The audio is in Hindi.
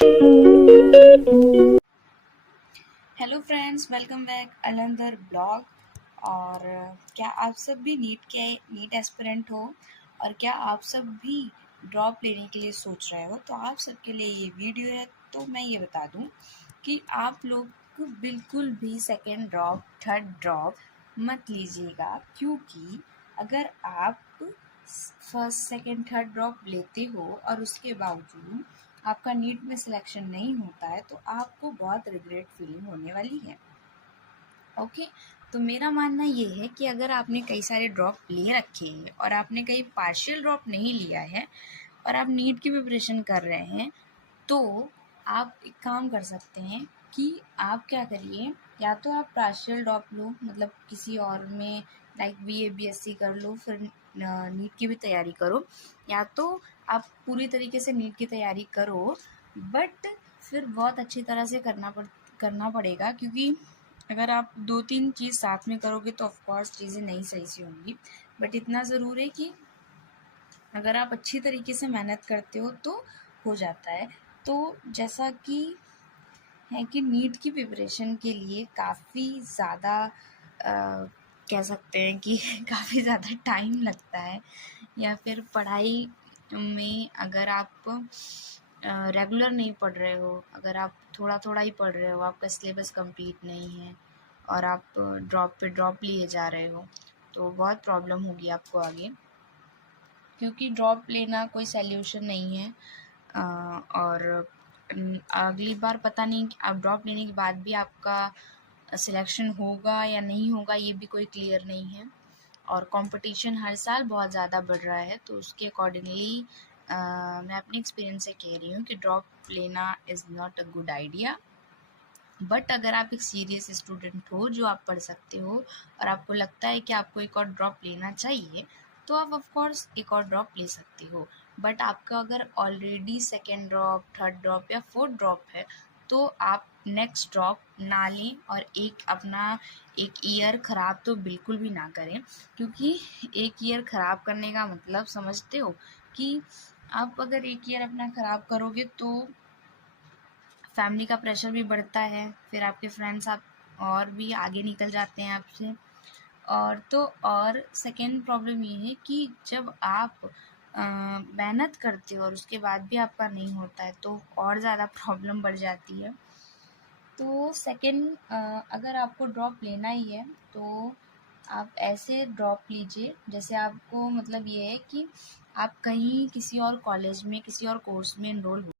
Hello friends, welcome back another blog. और क्या आप सब भी नीट एस्पिरेंट हो और क्या आप सब भी ड्रॉप लेने के लिए सोच रहे हो, तो आप सबके लिए ये वीडियो है। तो मैं ये बता दूं कि आप लोग बिल्कुल भी सेकेंड ड्रॉप थर्ड ड्रॉप मत लीजिएगा, क्योंकि अगर आप फर्स्ट सेकेंड थर्ड ड्रॉप लेते हो और उसके बावजूद आपका नीट में सिलेक्शन नहीं होता है, तो आपको बहुत रिग्रेट फीलिंग होने वाली है। ओके। तो मेरा मानना ये है कि अगर आपने कई सारे ड्रॉप ले रखे हैं और आपने कई पार्शियल ड्रॉप नहीं लिया है और आप नीट की प्रिपरेशन कर रहे हैं, तो आप एक काम कर सकते हैं कि आप क्या करिए, या तो आप पार्शियल ड्रॉप लो, मतलब किसी और में लाइक बीए बीएससी कर लो, फिर नीट की भी तैयारी करो, या तो आप पूरी तरीके से नीट की तैयारी करो, बट फिर बहुत अच्छी तरह से करना पड़ेगा, क्योंकि अगर आप 2-3 चीज़ साथ में करोगे तो ऑफकोर्स चीज़ें नहीं सही से होंगी। बट इतना ज़रूर है कि अगर आप अच्छी तरीके से मेहनत करते हो तो हो जाता है। तो जैसा कि है कि नीट की प्रिपरेशन के लिए काफ़ी ज़्यादा कह सकते हैं कि काफ़ी ज़्यादा टाइम लगता है, या फिर पढ़ाई में अगर आप रेगुलर नहीं पढ़ रहे हो, अगर आप थोड़ा थोड़ा ही पढ़ रहे हो, आपका सिलेबस कंप्लीट नहीं है और आप ड्रॉप पे ड्रॉप लिए जा रहे हो, तो बहुत प्रॉब्लम होगी आपको आगे, क्योंकि ड्रॉप लेना कोई सल्यूशन नहीं है। और अगली बार पता नहीं कि आप ड्रॉप लेने के बाद भी आपका सिलेक्शन होगा या नहीं होगा, ये भी कोई क्लियर नहीं है। और कंपटीशन हर साल बहुत ज़्यादा बढ़ रहा है, तो उसके अकॉर्डिंगली मैं अपने एक्सपीरियंस से कह रही हूँ कि ड्रॉप लेना is not a good idea. But अगर आप एक सीरियस स्टूडेंट हो, जो आप पढ़ सकते हो और आपको लगता है कि आपको एक और ड्रॉप लेना चाहिए, तो आप ऑफ कोर्स एक और ड्रॉप ले सकते हो। बट आपका अगर already second drop third drop या फोर्थ ड्रॉप है, तो आप नेक्स्ट ड्रॉप ना लें और एक ईयर ख़राब तो बिल्कुल भी ना करें, क्योंकि एक ईयर ख़राब करने का मतलब समझते हो कि आप अगर एक ईयर अपना ख़राब करोगे तो फैमिली का प्रेशर भी बढ़ता है, फिर आपके फ्रेंड्स आप और भी आगे निकल जाते हैं आपसे। और सेकेंड प्रॉब्लम ये है कि जब आप मेहनत करते हो और उसके बाद भी आपका नहीं होता है, तो और ज़्यादा प्रॉब्लम बढ़ जाती है। तो सेकेंड, अगर आपको ड्रॉप लेना ही है तो आप ऐसे ड्रॉप लीजिए, जैसे आपको मतलब ये है कि आप कहीं किसी और कॉलेज में किसी और कोर्स में इनरोल हो